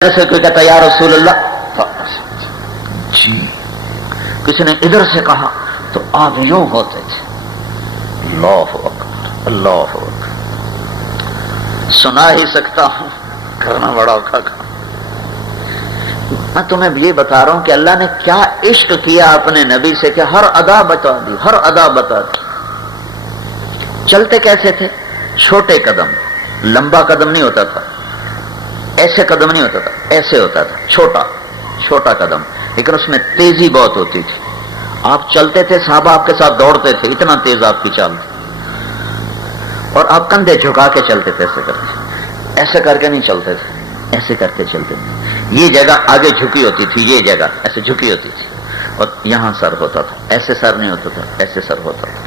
سے کوئی کہتا یا رسول اللہ جی، کسی نے ادھر سے کہا تو آپ یوں ہوتے تھے اللہ اکبر اللہ اکبر. سنا ہی سکتا ہوں، کرنا بڑا اوکھا کام. میں تمہیں یہ بتا رہا ہوں کہ اللہ نے کیا عشق کیا اپنے نبی سے کہ ہر ادا بتا دی، ہر ادا بتا دی. چلتے کیسے تھے؟ چھوٹے قدم، لمبا قدم نہیں ہوتا تھا، ایسے قدم نہیں ہوتا تھا، ایسے ہوتا تھا، چھوٹا چھوٹا قدم، لیکن اس میں تیزی بہت ہوتی تھی. آپ چلتے تھے، صحابہ آپ کے ساتھ دوڑتے تھے، اتنا تیز آپ کی چال تھی. اور آپ کندھے جھکا کے چلتے تھے، ایسے کرتے، ایسے کر کے نہیں چلتے تھے، ایسے کرتے چلتے تھے. یہ جگہ آگے جھکی ہوتی تھی، یہ جگہ ایسے جھکی ہوتی تھی، اور یہاں سر ہوتا تھا. ایسے سر نہیں ہوتا تھا، ایسے سر ہوتا تھا.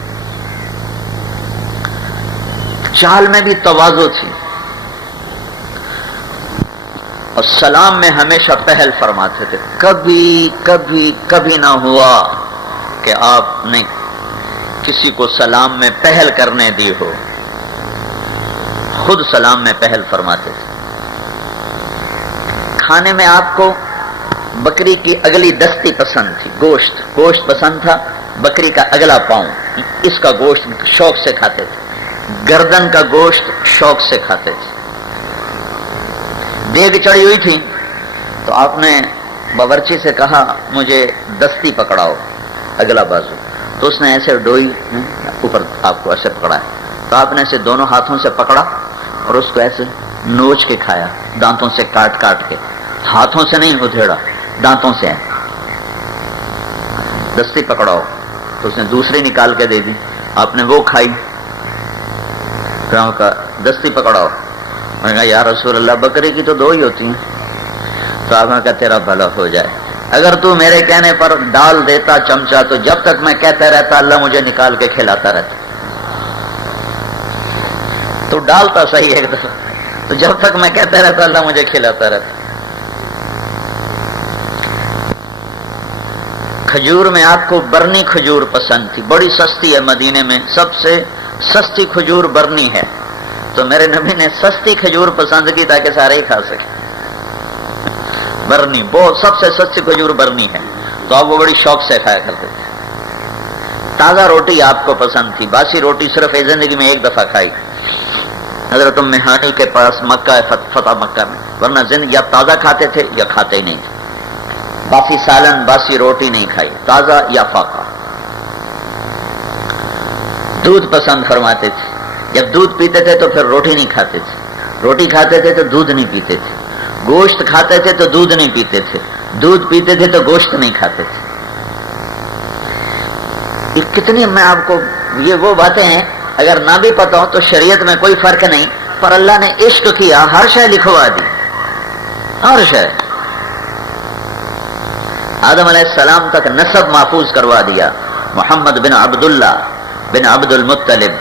چال میں بھی تواضع تھی. اور سلام میں ہمیشہ پہل فرماتے تھے. کبھی کبھی کبھی نہ ہوا کہ آپ نے کسی کو سلام میں پہل کرنے دی ہو، خود سلام میں پہل فرماتے تھے. کھانے میں آپ کو بکری کی اگلی دستی پسند تھی، گوشت پسند تھا. بکری کا اگلا پاؤں، اس کا گوشت شوق سے کھاتے تھے. گردن کا گوشت شوق سے کھاتے تھے. دیگ چڑھی ہوئی تھی تو آپ نے باورچی سے کہا مجھے دستی پکڑاؤ، اگلا بازو. تو اس نے ایسے ڈوئی اوپر آپ کو ایسے پکڑا ہے، تو آپ نے اسے دونوں ہاتھوں سے پکڑا اور اس کو ایسے نوچ کے کھایا، دانتوں سے کاٹ کاٹ کے. ہاتھوں سے نہیں ادھیڑا، دانتوں سے. دستی پکڑاؤ. تو اس نے دوسری نکال کے دے دی، آپ نے وہ کھائی. کہا دستی پکڑاؤ. میں نے کہا یا رسول اللہ بکری کی تو دو ہی ہوتی ہیں. تو آپ نے کہا تیرا بھلا ہو جائے، اگر تو میرے کہنے پر ڈال دیتا چمچہ تو جب تک میں کہتا رہتا اللہ مجھے نکال کے کھلاتا رہتا. تو ڈالتا صحیح ایک دفعہ، تو جب تک میں کہتا رہتا اللہ مجھے کھلاتا رہتا. کھجور میں آپ کو برنی کھجور پسند تھی، بڑی سستی ہے مدینے میں، سب سے سستی کھجور برنی ہے. تو میرے نبی نے سستی کھجور پسند کی تاکہ سارے ہی کھا سکے. برنی بہت سب سے سستی کھجور برنی ہے، تو آپ وہ بڑی شوق سے کھایا کرتے تھے. تازہ روٹی آپ کو پسند تھی، باسی روٹی صرف ایک زندگی میں ایک دفعہ کھائی حضرت ام ہانی کے پاس مکہ فتح مکہ میں، ورنہ زندگی آپ تازہ کھاتے تھے یا کھاتے ہی نہیں تھے. باسی سالن باسی روٹی نہیں کھائی، تازہ یا فاقہ. دودھ پسند فرماتے تھے، جب دودھ پیتے تھے تو پھر روٹی نہیں کھاتے تھے، روٹی کھاتے تھے تو دودھ نہیں پیتے تھے، گوشت کھاتے تھے تو دودھ نہیں پیتے تھے، دودھ پیتے تھے تو گوشت نہیں کھاتے تھے. یہ کتنی میں آپ کو یہ وہ باتیں ہیں اگر نہ بھی پتا ہو تو شریعت میں کوئی فرق نہیں، پر اللہ نے عشق کیا، ہر شے لکھوا دی، ہر شے. آدم علیہ السلام تک نسب محفوظ کروا دیا. محمد بن عبداللہ بن عبد المطلب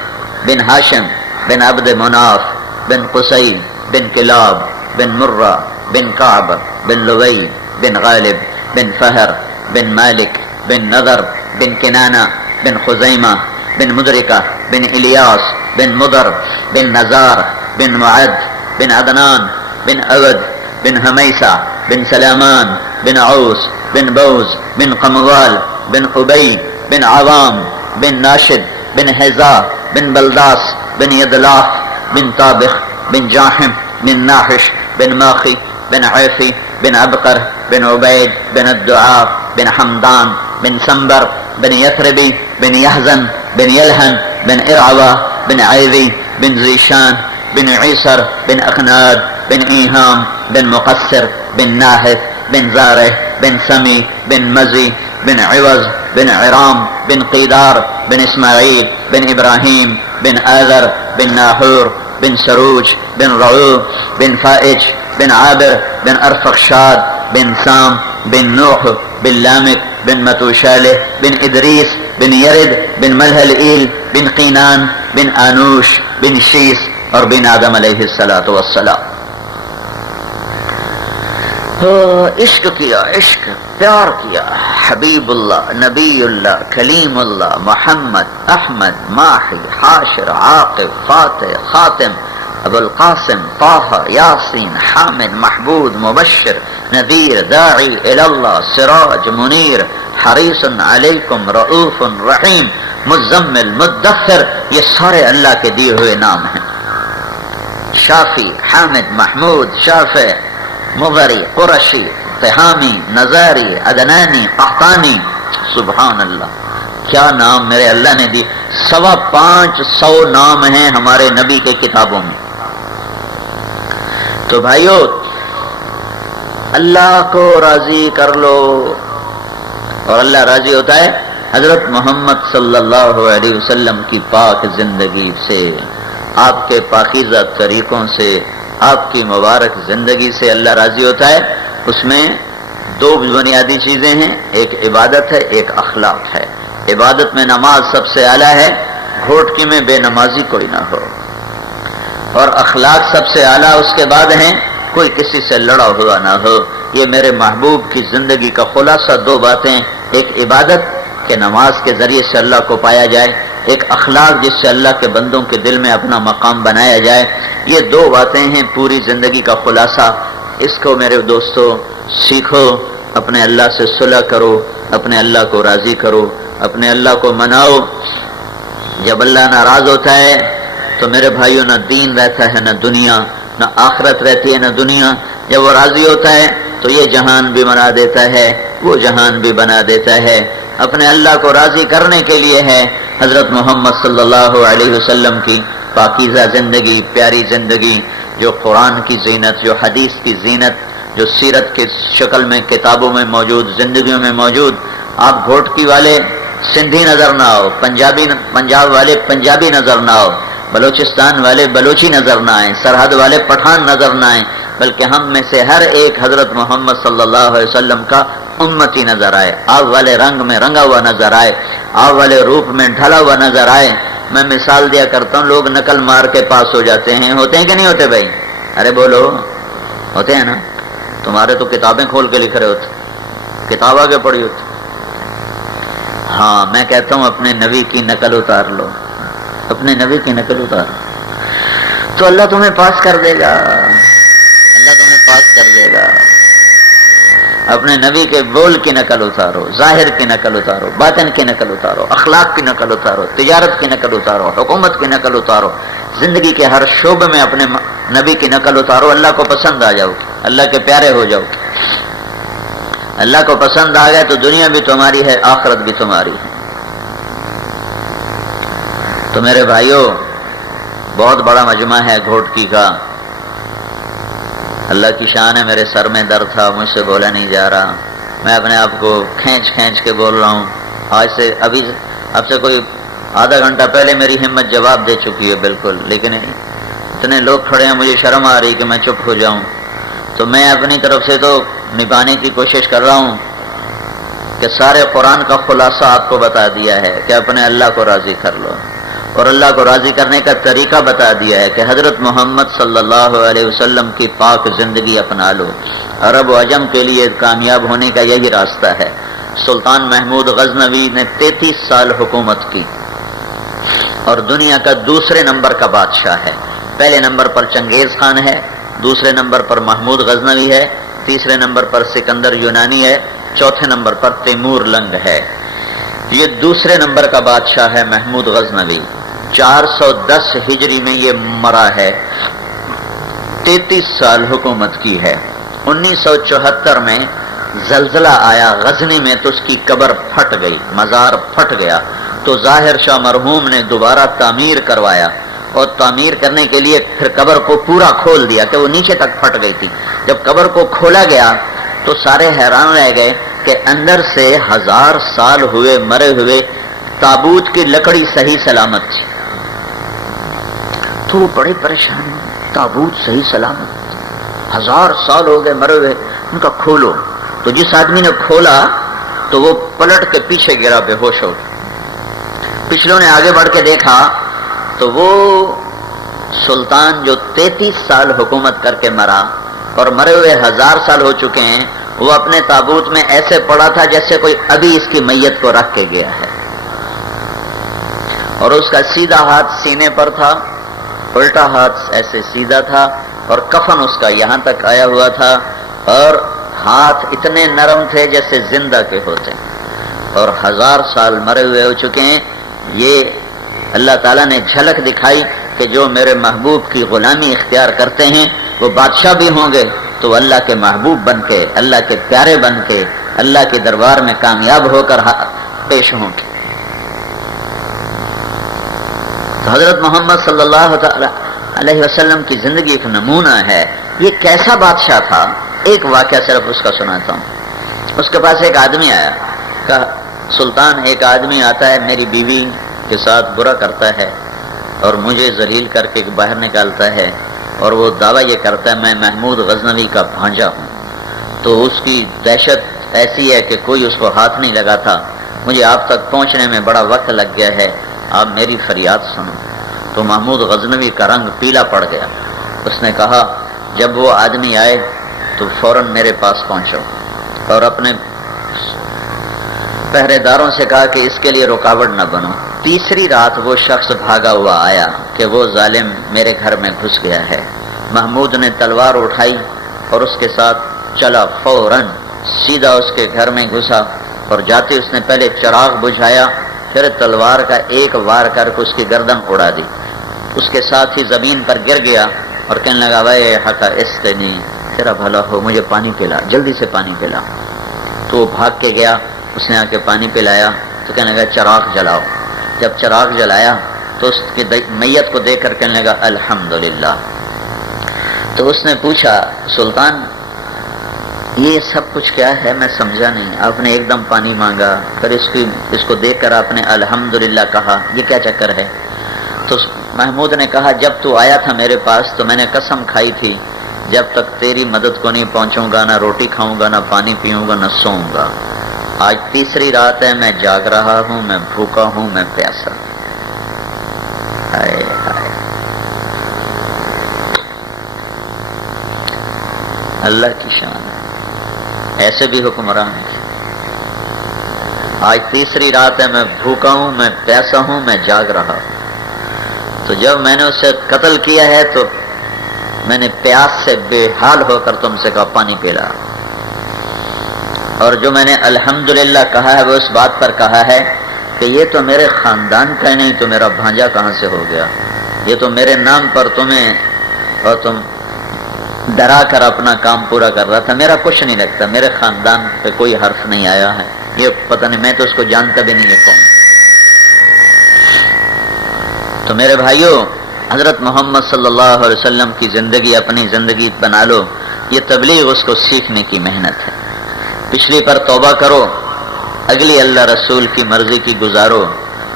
بن ہاشم بن عبد مناف بن قصی بن کلاب بن مرہ بن کعب بن لوی بن غالب بن فہر بن مالک بن نضر بن کنانہ بن خزیمہ بن مدرکہ بن الیاس بن مدر بن نزار بن معد بن عدنان بن عود بن حمیسہ بن سلامان بن عوس بن بوز بن قموال بن ابی بن عوام بن ناشد بن حزا بن بلداس بن یدلاف بن طابخ بن جاحم بن ناحش بن ماخی بن عیفی بن عبقر بن عبید بن الدعاء بن حمدان بن سنبر بن یثربی بن یحزن بن یلحن بن ارعوہ بن عیذی بن زیشان بن عیسر بن اخناد بن ایہام بن مقصر بن ناحث بن زارح بن سمی بن مزی بن عوض بن عرام بن قیدار بن اسماعیل بن ابراہیم بن آذر بن ناحور بن سروج بن رعو بن فائج بن عابر بن ارفخشاد بن سام بن نوح بن لامک بن متوشالح بن ادریس بن یرد بن ملہلئیل بن قینان بن آنوش بن شیس اور بن آدم علیہ السلام. عشق کیا، عشق پیار کیا. حبیب اللہ، نبی اللہ، کلیم اللہ، محمد، احمد، ماحی، حاشر، عاقب، فاتح، خاتم، ابو القاسم طه یاسین حامد محبود مبشر نذیر داعی اللہ سراج منیر حریص علیکم رؤوف رحیم مزمل مدثر، یہ سارے اللہ کے دیے ہوئے نام ہیں۔ شافی حامد محمود شافع مغری قرشی تہامی نظاری عدنانی قحطانی، سبحان اللہ کیا نام میرے اللہ نے دی۔ 525 نام ہیں ہمارے نبی کے کتابوں میں۔ تو بھائیو اللہ کو راضی کر لو، اور اللہ راضی ہوتا ہے حضرت محمد صلی اللہ علیہ وسلم کی پاک زندگی سے، آپ کے پاکیزہ طریقوں سے، آپ کی مبارک زندگی سے اللہ راضی ہوتا ہے۔ اس میں 2 بنیادی چیزیں ہیں، ایک عبادت ہے، ایک اخلاق ہے۔ عبادت میں نماز سب سے اعلیٰ ہے، گھوٹکی میں بے نمازی کوئی نہ ہو، اور اخلاق سب سے اعلیٰ اس کے بعد ہیں، کوئی کسی سے لڑا ہوا نہ ہو۔ یہ میرے محبوب کی زندگی کا خلاصہ 2 باتیں، ایک عبادت کہ نماز کے ذریعے سے اللہ کو پایا جائے، ایک اخلاق جس سے اللہ کے بندوں کے دل میں اپنا مقام بنایا جائے۔ یہ 2 باتیں ہیں پوری زندگی کا خلاصہ۔ اس کو میرے دوستو سیکھو، اپنے اللہ سے صلح کرو، اپنے اللہ کو راضی کرو، اپنے اللہ کو مناؤ۔ جب اللہ ناراض ہوتا ہے تو میرے بھائیوں نہ دین رہتا ہے نہ دنیا، نہ آخرت رہتی ہے نہ دنیا۔ جب وہ راضی ہوتا ہے تو یہ جہان بھی بنا دیتا ہے، وہ جہان بھی بنا دیتا ہے۔ اپنے اللہ کو راضی کرنے کے لیے ہے حضرت محمد صلی اللہ علیہ وسلم کی پاکیزہ زندگی، پیاری زندگی، جو قرآن کی زینت، جو حدیث کی زینت، جو سیرت کی شکل میں کتابوں میں موجود، زندگیوں میں موجود۔ آپ گھوٹکی والے سندھی نظر نہ آؤ، پنجاب والے پنجابی نظر نہ آؤ، بلوچستان والے بلوچی نظر نہ آئیں، سرحد والے پٹھان نظر نہ آئیں، بلکہ ہم میں سے ہر ایک حضرت محمد صلی اللہ علیہ وسلم کا امتی نظر آئے، آپ والے رنگ میں رنگا ہوا نظر آئے، آپ والے روپ میں ڈھلا ہوا نظر آئے۔ میں مثال دیا کرتا ہوں، لوگ نقل مار کے پاس ہو جاتے ہیں، ہوتے ہیں کہ نہیں ہوتے بھائی؟ ارے بولو، ہوتے ہیں نا؟ تمہارے تو کتابیں کھول کے لکھ رہے ہوتے، کتاب آگے پڑھی ہوتی۔ ہاں میں کہتا ہوں اپنے نبی کی نقل اتار لو، اپنے نبی کی نقل اتارو تو اللہ تمہیں پاس کر دے گا، اللہ تمہیں پاس کر دے گا۔ اپنے نبی کے بول کی نقل اتارو، ظاہر کی نقل اتارو، باطن کی نقل اتارو، اخلاق کی نقل اتارو، تجارت کی نقل اتارو، حکومت کی نقل اتارو، زندگی کے ہر شعبے میں اپنے نبی کی نقل اتارو۔ اللہ کو پسند آ جاؤ، اللہ کے پیارے ہو جاؤ۔ اللہ کو پسند آ گئے تو دنیا بھی تمہاری ہے، آخرت بھی تمہاری ہے۔ تو میرے بھائیوں، بہت بڑا مجمع ہے گھوٹکی کا، اللہ کی شان ہے۔ میرے سر میں درد تھا، مجھ سے بولا نہیں جا رہا، میں اپنے آپ کو کھینچ کے بول رہا ہوں۔ آج سے اب سے کوئی آدھا گھنٹہ پہلے میری ہمت جواب دے چکی ہے بالکل، لیکن اتنے لوگ کھڑے ہیں، مجھے شرم آ رہی کہ میں چپ ہو جاؤں، تو میں اپنی طرف سے تو نبھانے کی کوشش کر رہا ہوں کہ سارے قرآن کا خلاصہ آپ کو بتا دیا ہے کہ اپنے اللہ کو راضی کر لو، اور اللہ کو راضی کرنے کا طریقہ بتا دیا ہے کہ حضرت محمد صلی اللہ علیہ وسلم کی پاک زندگی اپنا لو۔ عرب و عجم کے لیے کامیاب ہونے کا یہی راستہ ہے۔ سلطان محمود غزنوی نے 33 سال حکومت کی اور دنیا کا دوسرے نمبر کا بادشاہ ہے۔ پہلے نمبر پر چنگیز خان ہے، دوسرے نمبر پر محمود غزنوی ہے، تیسرے نمبر پر سکندر یونانی ہے، چوتھے نمبر پر تیمور لنگ ہے۔ یہ دوسرے نمبر کا بادشاہ ہے محمود غزنوی۔ 410 ہجری میں یہ مرا ہے، 33 سال حکومت کی ہے۔ 1974 میں زلزلہ آیا غزنی میں تو اس کی قبر پھٹ گئی، مزار پھٹ گیا، تو ظاہر شاہ مرحوم نے دوبارہ تعمیر کروایا، اور تعمیر کرنے کے لیے پھر قبر کو پورا کھول دیا کہ وہ نیچے تک پھٹ گئی تھی۔ جب قبر کو کھولا گیا تو سارے حیران رہ گئے کہ اندر سے 1000 سال ہوئے مرے ہوئے تابوت کی لکڑی صحیح سلامت تھی۔ تو وہ بڑے پریشان ہوئے، تابوت صحیح سلامت، 1000 سال ہو گئے مرے ہوئے، ان کا کھولو۔ تو جس آدمی نے کھولا تو وہ پلٹ کے پیچھے گرا، بے ہوش ہو گیا۔ پچھلوں نے آگے بڑھ کے دیکھا تو وہ سلطان جو 33 سال حکومت کر کے مرا اور مرے ہوئے 1000 سال ہو چکے ہیں، وہ اپنے تابوت میں ایسے پڑا تھا جیسے کوئی ابھی اس کی میت کو رکھ کے گیا ہے، اور اس کا سیدھا ہاتھ سینے پر تھا الٹا ہاتھ ایسے سیدھا تھا اور کفن اس کا یہاں تک آیا ہوا تھا، اور ہاتھ اتنے نرم تھے جیسے زندہ کے ہوتے، اور 1000 سال مرے ہوئے ہو چکے ہیں۔ یہ اللہ تعالیٰ نے جھلک دکھائی کہ جو میرے محبوب کی غلامی اختیار کرتے ہیں وہ بادشاہ بھی ہوں گے تو اللہ کے محبوب بن کے، اللہ کے پیارے بن کے، اللہ کے دربار میں کامیاب ہو کر پیش ہوں گے۔ تو حضرت محمد صلی اللہ تعالی علیہ وسلم کی زندگی ایک نمونہ ہے۔ یہ کیسا بادشاہ تھا، ایک واقعہ صرف اس کا سناتا ہوں۔ اس کے پاس ایک آدمی آیا، کہا سلطان ایک آدمی آتا ہے میری بیوی کے ساتھ برا کرتا ہے اور مجھے ذلیل کر کے باہر نکالتا ہے، اور وہ دعویٰ یہ کرتا ہے میں محمود غزنوی کا بھانجا ہوں۔ تو اس کی دہشت ایسی ہے کہ کوئی اس کو ہاتھ نہیں لگا تھا، مجھے آپ تک پہنچنے میں بڑا وقت لگ گیا ہے، آپ میری فریاد سنو۔ تو محمود غزنوی کا رنگ پیلا پڑ گیا۔ اس نے کہا جب وہ آدمی آئے تو فوراً میرے پاس پہنچو، اور اپنے پہرے داروں سے کہا کہ اس کے لیے رکاوٹ نہ بنو۔ تیسری رات وہ شخص بھاگا ہوا آیا کہ وہ ظالم میرے گھر میں گھس گیا ہے۔ محمود نے تلوار اٹھائی اور اس کے ساتھ چلا، فوراً سیدھا اس کے گھر میں گھسا، اور جاتے اس نے پہلے چراغ بجھایا، پھر تلوار کا ایک وار کر کے اس کی گردن اڑا دی۔ اس کے ساتھ ہی زمین پر گر گیا اور کہنے لگا وے حقا اسقنی، تیرا بھلا ہو مجھے پانی پلا، جلدی سے پانی پلا۔ تو وہ بھاگ کے گیا، اس نے آ کے پانی پلایا تو کہنے لگا چراغ جلاؤ۔ جب چراغ جلایا تو اس کی میت کو دیکھ کر کہنے لگا الحمدللہ۔ تو اس نے پوچھا سلطان یہ سب کچھ کیا ہے، میں سمجھا نہیں، آپ نے ایک دم پانی مانگا، پھر اس کو دیکھ کر آپ نے الحمدللہ کہا، یہ کیا چکر ہے؟ تو محمود نے کہا جب تو آیا تھا میرے پاس تو میں نے قسم کھائی تھی جب تک تیری مدد کو نہیں پہنچوں گا نہ روٹی کھاؤں گا، نہ پانی پیوں گا، نہ سوؤں گا۔ آج تیسری رات ہے، میں جاگ رہا ہوں، میں بھوکا ہوں، میں پیاسا۔ ہائے ہائے، اللہ کی شان ہے، ایسے بھی حکمران ہے۔ آج تیسری رات ہے، میں بھوکا ہوں، میں پیاسا ہوں، میں جاگ رہا ہوں۔ تو جب میں نے اسے قتل کیا ہے تو میں نے پیاس سے بے حال ہو کر تم سے کہا پانی پلا، اور جو میں نے الحمدللہ کہا ہے وہ اس بات پر کہا ہے کہ یہ تو میرے خاندان کا ہی نہیں تو میرا بھانجا کہاں سے ہو گیا، یہ تو میرے نام پر تمہیں اور تم ڈرا کر اپنا کام پورا کر رہا تھا، میرا کچھ نہیں لگتا، میرے خاندان پہ کوئی حرف نہیں آیا ہے، یہ پتہ نہیں، میں تو اس کو جانتا بھی نہیں ہے کون۔ تو میرے بھائیوں، حضرت محمد صلی اللہ علیہ وسلم کی زندگی اپنی زندگی بنا لو، یہ تبلیغ اس کو سیکھنے کی محنت ہے۔ پچھلی پر توبہ کرو، اگلی اللہ رسول کی مرضی کی گزارو،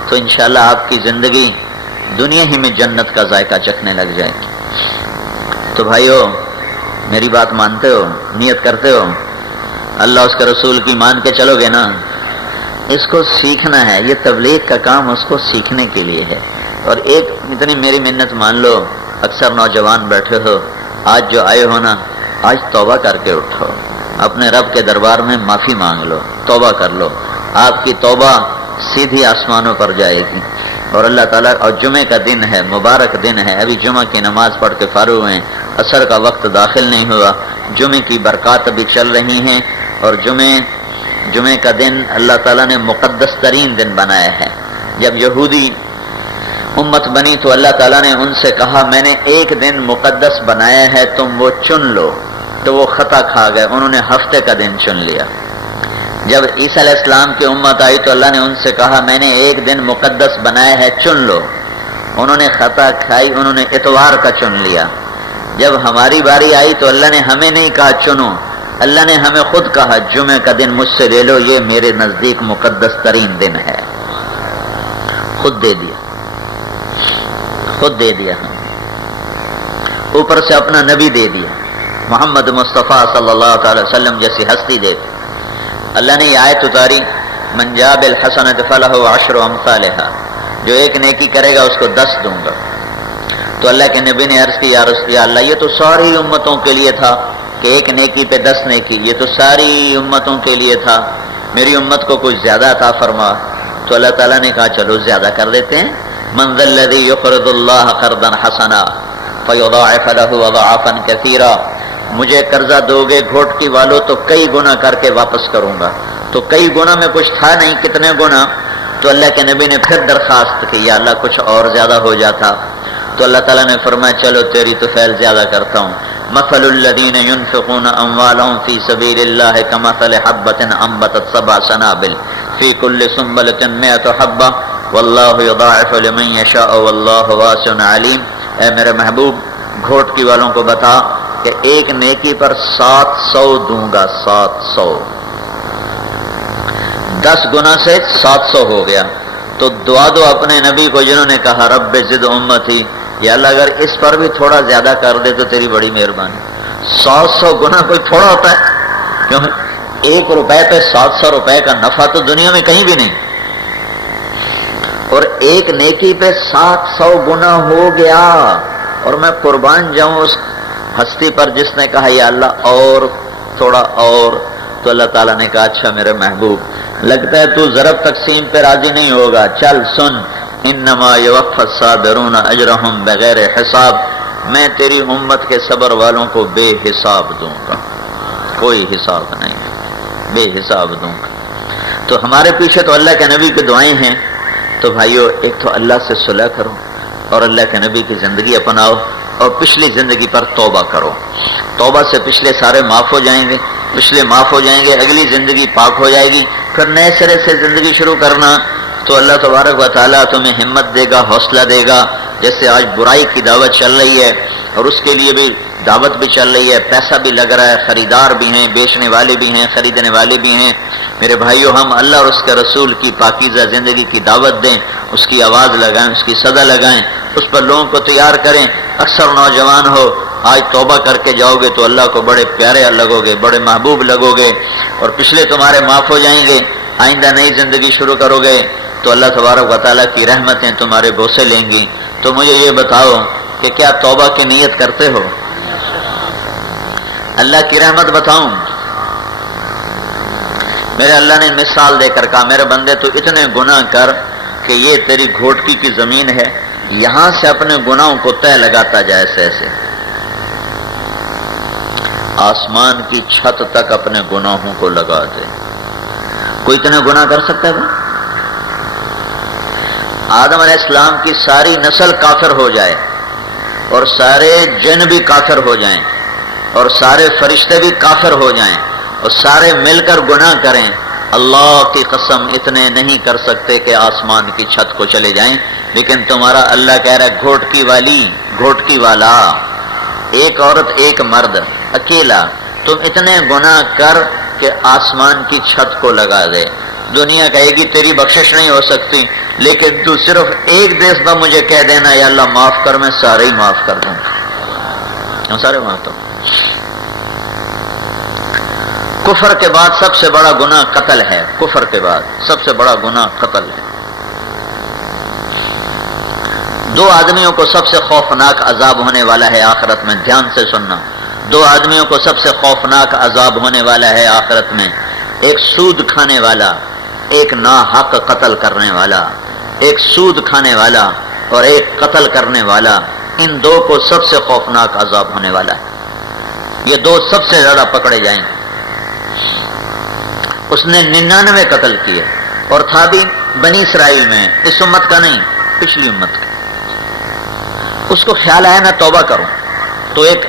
تو انشاءاللہ آپ کی زندگی دنیا ہی میں جنت کا ذائقہ چکھنے لگ جائے گی۔ تو بھائیو میری بات مانتے ہو، نیت کرتے ہو، اللہ اس کے رسول کی مان کے چلو گے نا؟ اس کو سیکھنا ہے، یہ تبلیغ کا کام اس کو سیکھنے کے لیے ہے۔ اور ایک اتنی میری منت مان لو، اکثر نوجوان بیٹھے ہو، آج جو آئے ہو نا، آج توبہ کر کے اٹھو، اپنے رب کے دربار میں معافی مانگ لو، توبہ کر لو، آپ کی توبہ سیدھی آسمانوں پر جائے گی۔ اور اللہ تعالیٰ، اور جمعے کا دن ہے، مبارک دن ہے، ابھی جمعہ کی نماز پڑھ کے فارغ ہوئے ہیں، عصر کا وقت داخل نہیں ہوا، جمعے کی برکات ابھی چل رہی ہیں، اور جمعے کا دن اللہ تعالیٰ نے مقدس ترین دن بنایا ہے۔ جب یہودی امت بنی تو اللہ تعالیٰ نے ان سے کہا میں نے ایک دن مقدس بنایا ہے، تم وہ چن لو، تو وہ خطا کھا گئے، انہوں نے ہفتے کا دن چن لیا۔ جب عیسیٰ علیہ السلام کی امت آئی تو اللہ نے ان سے کہا میں نے ایک دن مقدس بنایا ہے، چن لو، انہوں نے خطا کھائی، انہوں نے اتوار کا چن لیا۔ جب ہماری باری آئی تو اللہ نے ہمیں نہیں کہا چنو، اللہ نے ہمیں خود کہا جمعے کا دن مجھ سے لے لو، یہ میرے نزدیک مقدس ترین دن ہے، خود دے دیا، خود دے دیا، اوپر سے اپنا نبی دے دیا، محمد مصطفیٰ صلی اللہ تعالی وسلم جیسی ہستی دے دی۔ اللہ نے یہ آیت اتاری من جاء بالحسنۃ فلہ عشر امثالھا، جو ایک نیکی کرے گا اس کو 10 دوں گا۔ تو اللہ کے نبی نے عرض کی یا اللہ یہ تو ساری امتوں کے لیے تھا کہ ایک نیکی پہ 10 نیکی، یہ تو ساری امتوں کے لیے تھا، میری امت کو کچھ زیادہ عطا فرما۔ تو اللہ تعالیٰ نے کہا چلو زیادہ کر دیتے ہیں، من ذا الذی یقرض اللہ قرضا حسنا فیضاعف له اضعافا کثیرا، مجھے قرضہ دو گے گھوٹکی والو تو کئی گنا کر کے واپس کروں گا. تو کئی گنا میں کچھ تھا نہیں، کتنے گنا؟ تو اللہ کے نبی نے پھر درخواست کی یا اللہ کچھ اور زیادہ ہو جاتا. تو اللہ تعالیٰ نے فرمایا چلو تیری تو فعل زیادہ کرتا ہوں. مثل الذین ينفقون اموالهم فی سبیل اللہ کمثل حبۃ انبتت سبع سنابل فی کل سنبلۃ مئۃ حبۃ واللہ یضاعف لمن یشاء واللہ واسع علیم. اے میرے محبوب گھوٹکی والوں کو بتا کہ ایک نیکی پر 700 دوں گا. 700 10 گنا سے 700 ہو گیا. تو دعا دو اپنے نبی کو جنہوں نے کہا رب زد امتی، یا اللہ اگر اس پر بھی تھوڑا زیادہ کر دے تو تیری بڑی مہربانی. 700 گنا کوئی تھوڑا ہوتا ہے؟ کیوں؟ 1 روپے پہ 700 روپے کا نفع تو دنیا میں کہیں بھی نہیں. اور ایک نیکی پہ 700 گنا ہو گیا. اور میں قربان جاؤں اس ہستی پر جس نے کہا یا اللہ اور تھوڑا اور. تو اللہ تعالیٰ نے کہا اچھا میرے محبوب لگتا ہے تو ضرب تقسیم پہ راضی نہیں ہوگا، چل سن، انما یوفی الصابرون اجرہم بغیر حساب، میں تیری امت کے صبر والوں کو بے حساب دوں گا، کوئی حساب نہیں، بے حساب دوں گا. تو ہمارے پیچھے تو اللہ کے نبی کی دعائیں ہیں. تو بھائیو ایک تو اللہ سے صلح کرو اور اللہ کے نبی کی زندگی اپناؤ اور پچھلی زندگی پر توبہ کرو. توبہ سے پچھلے سارے معاف ہو جائیں گے، پچھلے معاف ہو جائیں گے، اگلی زندگی پاک ہو جائے گی. پھر نئے سرے سے زندگی شروع کرنا. تو اللہ تبارک و تعالیٰ تمہیں ہمت دے گا، حوصلہ دے گا. جیسے آج برائی کی دعوت چل رہی ہے اور اس کے لیے بھی دعوت بھی چل رہی ہے، پیسہ بھی لگ رہا ہے، خریدار بھی ہیں، بیچنے والے بھی ہیں، خریدنے والے بھی ہیں. میرے بھائیو ہم اللہ اور اس کے رسول کی پاکیزہ زندگی کی دعوت دیں، اس کی آواز لگائیں، اس کی صدا لگائیں، اس پر لوگوں کو تیار کریں. اکثر نوجوان ہو آج توبہ کر کے جاؤ گے تو اللہ کو بڑے پیارے لگو گے، بڑے محبوب لگو گے اور پچھلے تمہارے معاف ہو جائیں گے. آئندہ نئی زندگی شروع کرو گے تو اللہ تبارک و تعالیٰ کی رحمتیں تمہارے بوسے لیں گی. تو مجھے یہ بتاؤ کہ کیا توبہ کی نیت کرتے ہو؟ اللہ کی رحمت بتاؤں، میرے اللہ نے مثال دے کر کہا میرے بندے تو اتنے گناہ کر کہ یہ تیری گھوٹکی کی زمین ہے، یہاں سے اپنے گناہوں کو تہ لگاتا جائے ایسے ایسے، آسمان کی چھت تک اپنے گناہوں کو لگا دے. کوئی اتنے گناہ کر سکتا ہے؟ آدم علیہ السلام کی ساری نسل کافر ہو جائے اور سارے جن بھی کافر ہو جائیں اور سارے فرشتے بھی کافر ہو جائیں اور سارے مل کر گناہ کریں، اللہ کی قسم اتنے نہیں کر سکتے کہ آسمان کی چھت کو چلے جائیں. لیکن تمہارا اللہ کہہ رہا ہے گھوٹکی والی، گھوٹکی والا، ایک عورت ایک مرد اکیلا، تم اتنے گناہ کر کہ آسمان کی چھت کو لگا دے. دنیا کہے گی تیری بخشش نہیں ہو سکتی، لیکن تو صرف ایک دفعہ مجھے کہہ دینا یا اللہ معاف کر، میں سارے ہی معاف کر دوں، ہم سارے معاف. کفر کے بعد سب سے بڑا گناہ قتل ہے. کفر کے بعد سب سے بڑا گناہ قتل ہے. 2 آدمیوں کو سب سے خوفناک عذاب ہونے والا ہے آخرت میں، دھیان سے سننا. 2 آدمیوں کو سب سے خوفناک عذاب ہونے والا ہے آخرت میں، ایک سود کھانے والا، ایک ناحق قتل کرنے والا. ایک سود کھانے والا اور ایک قتل کرنے والا، ان 2 کو سب سے خوفناک عذاب ہونے والا ہے. یہ 2 سب سے زیادہ پکڑے جائیں گے. اس نے 99 قتل کیے اور تھا بھی بنی اسرائیل میں، اس امت کا نہیں، پچھلی امت کا. اس کو خیال آیا میں توبہ کروں تو ایک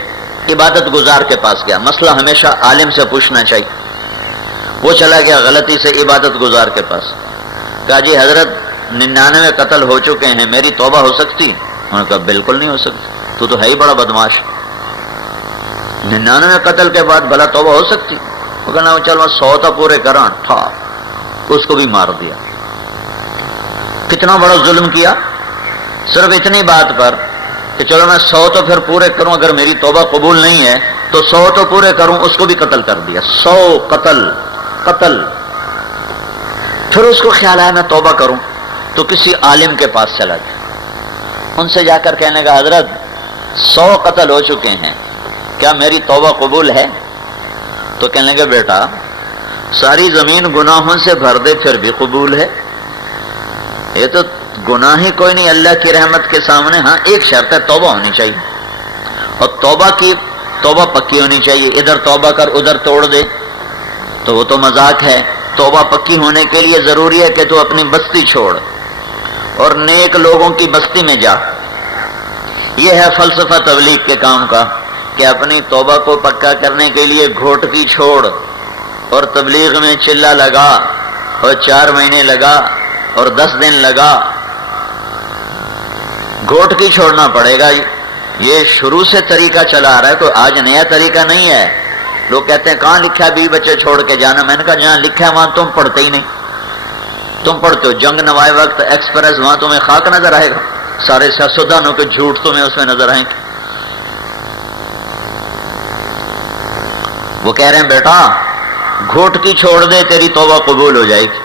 عبادت گزار کے پاس گیا. مسئلہ ہمیشہ عالم سے پوچھنا چاہیے. وہ چلا گیا غلطی سے عبادت گزار کے پاس، کہا جی حضرت 99 قتل ہو چکے ہیں، میری توبہ ہو سکتی؟ انہوں نے کہا بالکل نہیں ہو سکتی، تو ہے ہی بڑا بدماش. 99 قتل کے بعد بھلا توبہ ہو سکتی؟ وہ کہنا چل میں 100 تو پورے کراں، تھا اس کو بھی مار دیا. کتنا بڑا ظلم کیا صرف اتنی بات پر کہ چلو میں 100 تو پھر پورے کروں، اگر میری توبہ قبول نہیں ہے تو 100 تو پورے کروں، اس کو بھی قتل کر دیا. 100 قتل. پھر اس کو خیال آیا میں توبہ کروں تو کسی عالم کے پاس چلا گیا. ان سے جا کر کہنے کا حضرت 100 قتل ہو چکے ہیں، کیا میری توبہ قبول ہے؟ تو کہنے لگا بیٹا ساری زمین گناہوں سے بھر دے پھر بھی قبول ہے. یہ تو گناہ ہی کوئی نہیں اللہ کی رحمت کے سامنے. ہاں ایک شرط ہے، توبہ ہونی چاہیے، اور توبہ پکی ہونی چاہیے. ادھر توبہ کر ادھر توڑ دے تو وہ تو مذاق ہے. توبہ پکی ہونے کے لیے ضروری ہے کہ تو اپنی بستی چھوڑ اور نیک لوگوں کی بستی میں جا. یہ ہے فلسفہ تبلیغ کے کام کا کہ اپنی توبہ کو پکا کرنے کے لیے گھوٹکی چھوڑ اور تبلیغ میں چلا لگا اور 4 مہینے لگا اور 10 دن لگا. گھوٹکی چھوڑنا پڑے گا. یہ شروع سے طریقہ چلا آ رہا ہے، کوئی آج نیا طریقہ نہیں ہے. لوگ کہتے ہیں کہاں لکھا ہے بیوی بچے چھوڑ کے جانا. میں نے کہا جہاں لکھا ہے وہاں تم پڑھتے ہی نہیں. تم پڑھتے ہو جنگ نوائے وقت ایکسپریس، وہاں تمہیں خاک نظر آئے گا. سارے سیاستدانوں کے جھوٹ تمہیں اس میں نظر آئیں گے. وہ کہہ رہے ہیں بیٹا گھوٹکی چھوڑ دے تیری توبہ قبول ہو جائے گی.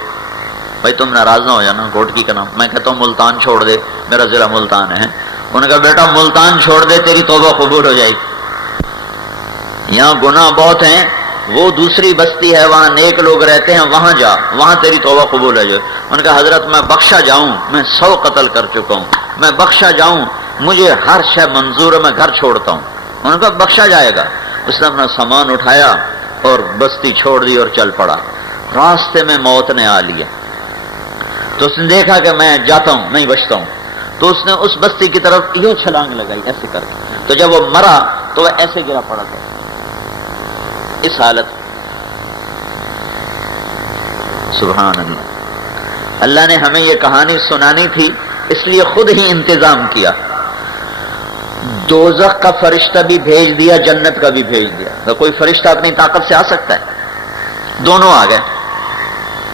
بھائی تم ناراض نہ ہو جانا، گھوٹکی کا نام. میں کہتا ہوں ملتان چھوڑ دے، میرا ضلع ملتان ہے. انہوں نے کہا بیٹا ملتان چھوڑ دے تیری توبہ قبول ہو جائے گی. یہاں گناہ بہت ہیں، وہ دوسری بستی ہے وہاں نیک لوگ رہتے ہیں، وہاں جا، وہاں تیری توبہ قبول ہو جائے. ان نے کہا حضرت میں بخشا جاؤں، میں 100 قتل کر چکا ہوں، میں بخشا جاؤں، مجھے ہر شے منظور ہے، میں گھر چھوڑتا ہوں. انہوں نے کہا بخشا جائے گا. اس نے اپنا سامان اٹھایا اور بستی چھوڑ دی اور چل پڑا. راستے میں موت نے آ لیا تو اس نے دیکھا کہ میں جاتا ہوں نہیں بچتا ہوں، تو اس نے اس بستی کی طرف یہ چھلانگ لگائی ایسے کر کے. تو جب وہ مرا تو وہ ایسے گرا پڑا تھا اس حالت. سبحان اللہ. اللہ نے ہمیں یہ کہانی سنانی تھی اس لیے خود ہی انتظام کیا. دوزخ کا فرشتہ بھی بھیج دیا، جنت کا بھی بھیج دیا. تو کوئی فرشتہ اپنی طاقت سے آ سکتا ہے؟ دونوں آ گئے.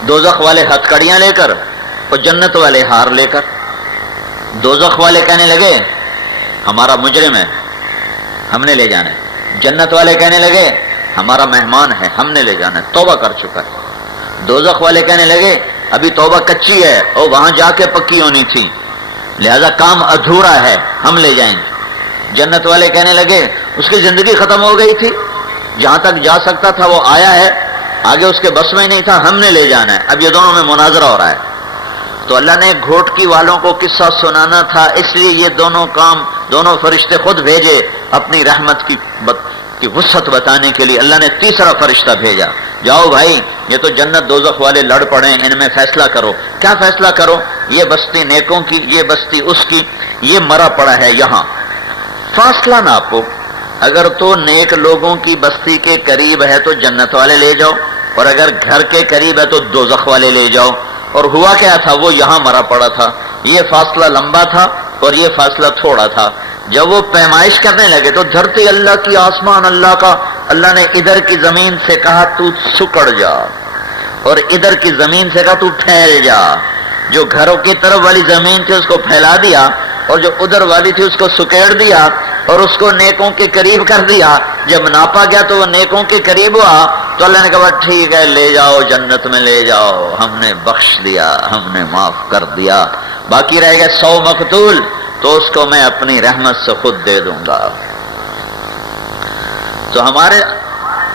دوزخ والے ہتھکڑیاں لے کر اور جنت والے ہار لے کر. دوزخ والے کہنے لگے ہمارا مجرم ہے، ہم نے لے جانا ہے. جنت والے کہنے لگے ہمارا مہمان ہے، ہم نے لے جانا ہے، توبہ کر چکا ہے. دوزخ والے کہنے لگے ابھی توبہ کچی ہے اور وہاں جا کے پکی ہونی تھی، لہذا کام ادھورا ہے، ہم لے جائیں گے. جنت والے کہنے لگے اس کی زندگی ختم ہو گئی تھی، جہاں تک جا سکتا تھا وہ آیا ہے، آگے اس کے بس میں نہیں تھا، ہم نے لے جانا ہے. اب یہ دونوں میں مناظرہ ہو رہا ہے. تو اللہ نے گھوٹکی والوں کو قصہ سنانا تھا، اس لیے یہ دونوں فرشتے خود بھیجے اپنی رحمت کی وسعت بتانے کے لیے. اللہ نے تیسرا فرشتہ بھیجا، جاؤ بھائی یہ تو جنت دوزخ والے لڑ پڑے، ان میں فیصلہ کرو. کیا فیصلہ کرو؟ یہ بستی نیکوں کی، یہ بستی اس کی، یہ مرا پڑا ہے یہاں. فاصلہ ناپو. اگر تو نیک لوگوں کی بستی کے قریب ہے تو جنت والے لے جاؤ، اور اگر گھر کے قریب ہے تو دوزخ والے لے جاؤ. اور ہوا کیا تھا؟ وہ یہاں مرا پڑا تھا. یہ فاصلہ لمبا تھا اور یہ فاصلہ تھوڑا تھا. جب وہ پیمائش کرنے لگے تو دھرتی اللہ کی، آسمان اللہ کا. اللہ نے ادھر کی زمین سے کہا تو سکڑ جا، اور ادھر کی زمین سے کہا تو پھیل جا. جو گھروں کی طرف والی زمین تھی اس کو پھیلا دیا، اور جو ادھر والی تھی اس کو سکیڑ دیا اور اس کو نیکوں کے قریب کر دیا. جب ناپا گیا تو وہ نیکوں کے قریب ہوا تو اللہ نے کہا ٹھیک ہے لے جاؤ، جنت میں لے جاؤ، ہم نے بخش دیا، ہم نے معاف کر دیا. باقی رہ گئے 100 مقتول، تو اس کو میں اپنی رحمت سے خود دے دوں گا. تو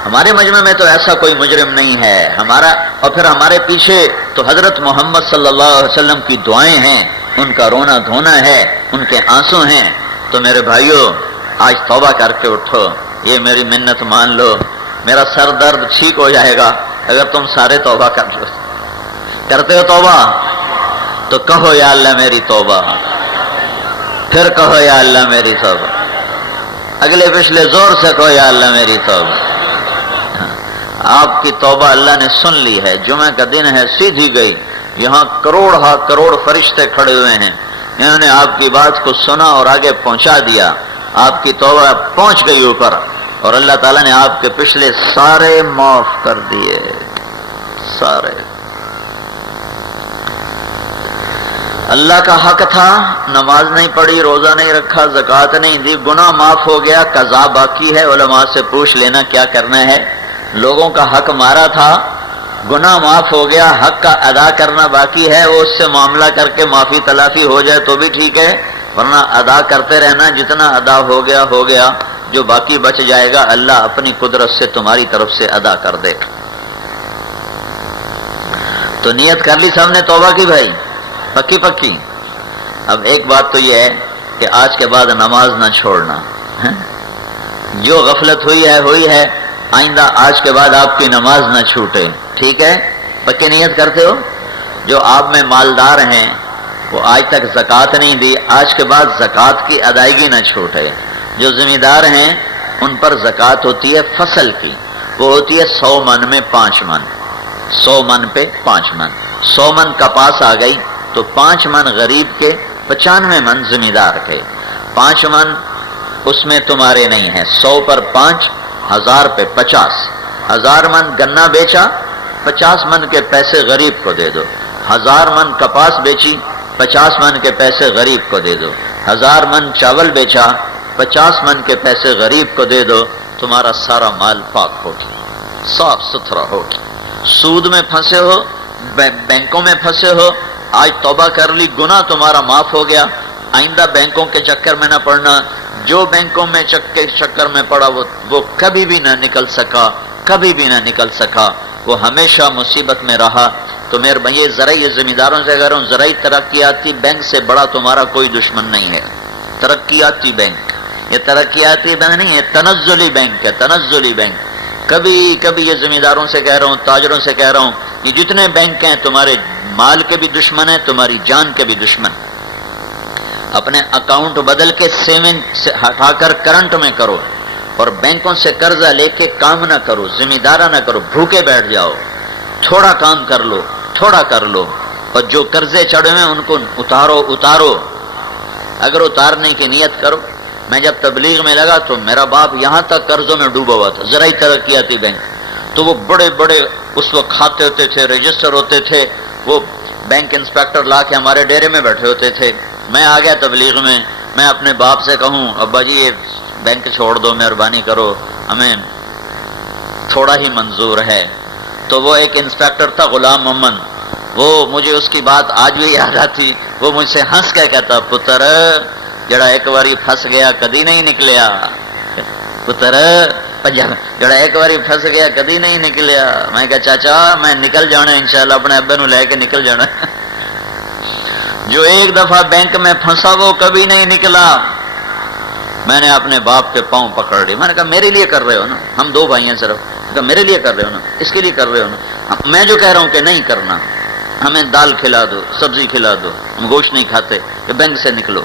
ہمارے مجمع میں تو ایسا کوئی مجرم نہیں ہے ہمارا. اور پھر ہمارے پیچھے تو حضرت محمد صلی اللہ علیہ وسلم کی دعائیں ہیں، ان کا رونا دھونا ہے، ان کے آنسو ہیں. تو میرے بھائیو آج توبہ کر کے اٹھو، یہ میری منت مان لو، میرا سر درد ٹھیک ہو جائے گا اگر تم سارے توبہ کر لو. کرتے ہو توبہ؟ تو کہو یا اللہ میری توبہ، پھر کہو یا اللہ میری توبہ، اگلے پچھلے زور سے کہو یا اللہ میری توبہ. آپ کی توبہ اللہ نے سن لی ہے. جمعہ کا دن ہے، سیدھی گئی. یہاں کروڑ فرشتے کھڑے ہوئے ہیں، انہوں نے آپ کی بات کو سنا اور آگے پہنچا دیا. آپ کی توبہ پہنچ گئی اوپر، اور اللہ تعالیٰ نے آپ کے پچھلے سارے معاف کر دیے، سارے. اللہ کا حق تھا، نماز نہیں پڑھی، روزہ نہیں رکھا، زکوٰۃ نہیں دی، گناہ معاف ہو گیا، قضا باقی ہے. علماء سے پوچھ لینا کیا کرنا ہے. لوگوں کا حق مارا تھا، گناہ معاف ہو گیا، حق کا ادا کرنا باقی ہے. وہ اس سے معاملہ کر کے معافی تلافی ہو جائے تو بھی ٹھیک ہے، ورنہ ادا کرتے رہنا. جتنا ادا ہو گیا، جو باقی بچ جائے گا اللہ اپنی قدرت سے تمہاری طرف سے ادا کر دے. تو نیت کر لی سب نے توبہ کی بھائی، پکی. اب ایک بات تو یہ ہے کہ آج کے بعد نماز نہ چھوڑنا، جو غفلت ہوئی ہے، آئندہ آج کے بعد آپ کی نماز نہ چھوٹے، ٹھیک ہے؟ پکی نیت کرتے ہو؟ جو آپ میں مالدار ہیں وہ آج تک زکوٰۃ نہیں دی، آج کے بعد زکوٰۃ کی ادائیگی نہ چھوٹے۔ جو ذمہ دار ہیں ان پر زکوٰۃ ہوتی ہے فصل کی، وہ ہوتی ہے 100 من میں 5 من، 100 من پہ 5 من، 100 من کپاس آ گئی تو 5 من غریب کے، 95 من ذمہ دار کے، 5 من اس میں تمہارے نہیں ہیں، 100 پر 5، 1000 پہ 50، 1000 من گنا بیچا، 50 من کے پیسے غریب کو دے دو، 1000 من کپاس بیچی، 50 من کے پیسے غریب کو دے دو، 1000 من چاول بیچا، 50 من کے پیسے غریب کو دے دو، تمہارا سارا مال پاک ہوگا، صاف ستھرا ہوگا۔ سود میں پھنسے ہو، بینکوں میں پھنسے ہو، آج توبہ کر لی، گناہ تمہارا معاف ہو گیا، آئندہ بینکوں کے چکر میں نہ پڑنا۔ جو بینکوں میں چکر میں پڑا وہ کبھی بھی نہ نکل سکا، کبھی بھی نہ نکل سکا، وہ ہمیشہ مصیبت میں رہا۔ تو میرے بھائی زرعی ذمہ داروں سے کہہ رہا ہوں، زرعی ترقیاتی بینک سے بڑا تمہارا کوئی دشمن نہیں ہے۔ ترقیاتی بینک، یہ ترقیاتی بینک نہیں، یہ تنزلی بینک ہے، تنزلی بینک۔ کبھی کبھی یہ ذمہ داروں سے کہہ رہا ہوں، تاجروں سے کہہ رہا ہوں، یہ جتنے بینک ہیں تمہارے مال کے بھی دشمن ہیں، تمہاری جان کے بھی دشمن۔ اپنے اکاؤنٹ بدل کے سیونگ سے ہٹا کر کرنٹ میں کرو، اور بینکوں سے قرضہ لے کے کام نہ کرو، ذمہ دارہ نہ کرو، بھوکے بیٹھ جاؤ، تھوڑا کام کر لو، تھوڑا کر لو، اور جو قرضے چڑھے ہیں ان کو اتارو۔ اگر اتارنے کی نیت کرو، میں جب تبلیغ میں لگا تو میرا باپ یہاں تک قرضوں میں ڈوبا ہوا تھا، زرعی ترقیاتی بینک، تو وہ بڑے بڑے اس وقت کھاتے ہوتے تھے، رجسٹر ہوتے تھے، وہ بینک انسپیکٹر لا کے ہمارے ڈیرے میں بیٹھے ہوتے تھے۔ میں آ گیا تبلیغ میں، میں اپنے باپ سے کہوں ابا جی یہ بینک چھوڑ دو، مہربانی کرو، ہمیں تھوڑا ہی منظور ہے۔ تو وہ ایک انسپیکٹر تھا غلام محمد، وہ مجھے اس کی بات آج بھی یاد آتی، وہ مجھ سے ہنس کے کہتا پتر جڑا ایک باری پھنس گیا کدی نہیں نکلیا، پتر جڑا ایک باری پھنس گیا کدی نہیں نکلیا۔ میں کہا چاچا میں نکل جانا انشاءاللہ، اپنے ابے نو لے کے نکل جانا۔ جو ایک دفعہ بینک میں پھنسا وہ کبھی نہیں نکلا۔ میں نے اپنے باپ کے پاؤں پکڑ لی، میں نے کہا میرے لیے کر رہے ہو نا، ہم 2 بھائی ہیں صرف، کہا میرے لیے کر رہے ہو نا، اس کے لیے کر رہے ہو نا، میں جو کہہ رہا ہوں کہ نہیں کرنا، ہمیں دال کھلا دو، سبزی کھلا دو، ہم گوشت نہیں کھاتے، کہ بینک سے نکلو۔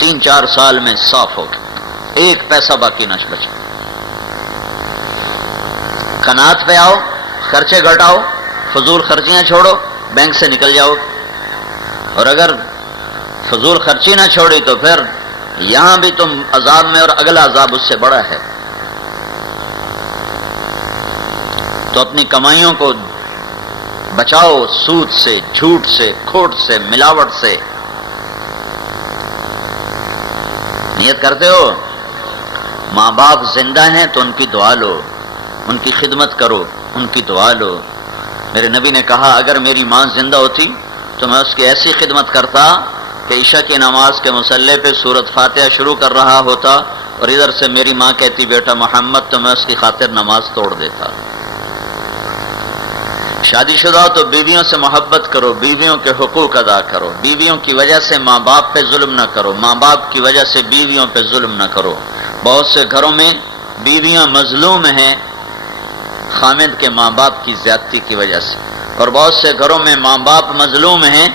3-4 سال میں صاف ہو گیا، ایک پیسہ باقی نہ بچا۔ قناعت پہ آؤ، خرچے گھٹاؤ، فضول خرچیاں چھوڑو، بینک سے نکل جاؤ۔ اور اگر فضول خرچی نہ چھوڑی تو پھر یہاں بھی تم عذاب میں، اور اگلا عذاب اس سے بڑا ہے۔ تو اپنی کمائیوں کو بچاؤ، سود سے، جھوٹ سے، کھوٹ سے، ملاوٹ سے۔ نیت کرتے ہو ماں باپ زندہ ہیں تو ان کی دعا لو، ان کی خدمت کرو، ان کی دعا لو۔ میرے نبی نے کہا اگر میری ماں زندہ ہوتی تو میں اس کی ایسی خدمت کرتا کہ عشاء کی نماز کے مصلی پہ سورۃ فاتحہ شروع کر رہا ہوتا اور ادھر سے میری ماں کہتی بیٹا محمد، تو میں اس کی خاطر نماز توڑ دیتا۔ شادی شدہ ہو تو بیویوں سے محبت کرو، بیویوں کے حقوق ادا کرو، بیویوں کی وجہ سے ماں باپ پہ ظلم نہ کرو، ماں باپ کی وجہ سے بیویوں پہ ظلم نہ کرو۔ بہت سے گھروں میں بیویاں مظلوم ہیں خامد کے ماں باپ کی زیادتی کی وجہ سے، اور بہت سے گھروں میں ماں باپ مظلوم ہیں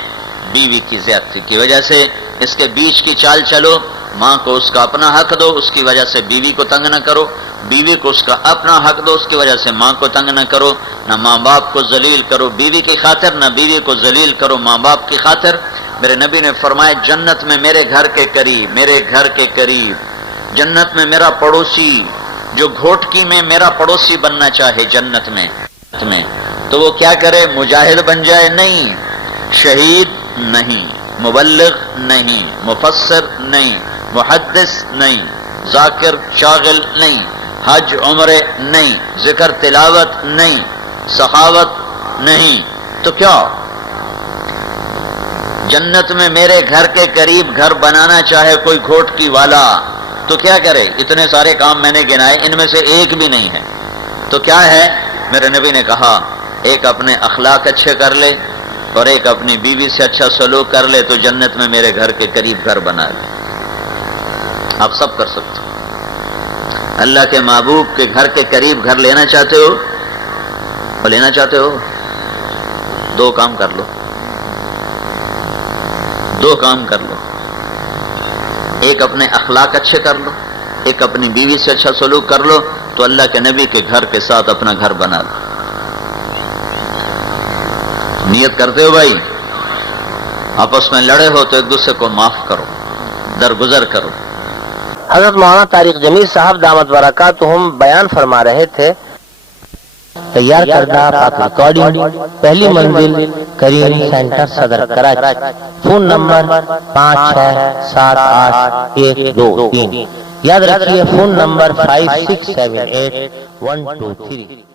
بیوی کی زیادتی کی وجہ سے۔ اس کے بیچ کی چال چلو، ماں کو اس کا اپنا حق دو، اس کی وجہ سے بیوی کو تنگ نہ کرو، بیوی کو اس کا اپنا حق دو، اس کی وجہ سے ماں کو تنگ نہ کرو، نہ ماں باپ کو ذلیل کرو بیوی کی خاطر، نہ بیوی کو ذلیل کرو ماں باپ کی خاطر۔ میرے نبی نے فرمایا جنت میں میرے گھر کے قریب، میرے گھر کے قریب جنت میں میرا پڑوسی، جو گھوٹکی میں میرا پڑوسی بننا چاہے جنت میں تو وہ کیا کرے؟ مجاہد بن جائے؟ نہیں، شہید نہیں، مبلغ نہیں، مفسر نہیں، محدث نہیں، ذاکر شاغل نہیں، حج عمرے نہیں، ذکر تلاوت نہیں، سخاوت نہیں، تو کیا جنت میں میرے گھر کے قریب گھر بنانا چاہے کوئی گھوٹکی والا تو کیا کرے؟ اتنے سارے کام میں نے گنائے، ان میں سے ایک بھی نہیں ہے، تو کیا ہے؟ میرے نبی نے کہا ایک اپنے اخلاق اچھے کر لے، اور ایک اپنی بیوی سے اچھا سلوک کر لے تو جنت میں میرے گھر کے قریب گھر بنا لے. آپ سب کر سکتے ہو. اللہ کے محبوب کے گھر کے قریب گھر لینا چاہتے ہو اور لینا چاہتے ہو، دو کام کر لو. دو کام کر لو. ایک اپنے اخلاق اچھے کر لو، ایک اپنی بیوی سے اچھا سلوک کر لو تو اللہ کے نبی کے گھر کے ساتھ اپنا گھر بنا لو. نیت کرتے ہو بھائی؟ آپس میں لڑے ہو تو ایک دوسرے کو معاف کرو، درگزر کرو. حضرت مولانا طارق جمیل صاحب دامت برکاتہم بیان فرما رہے تھے. تیار کردہ پاک ریکارڈنگ، پہلی منزل کریم سینٹر صدر کراچی. Phone number 567812. یاد رکھیے فون نمبر 56781223.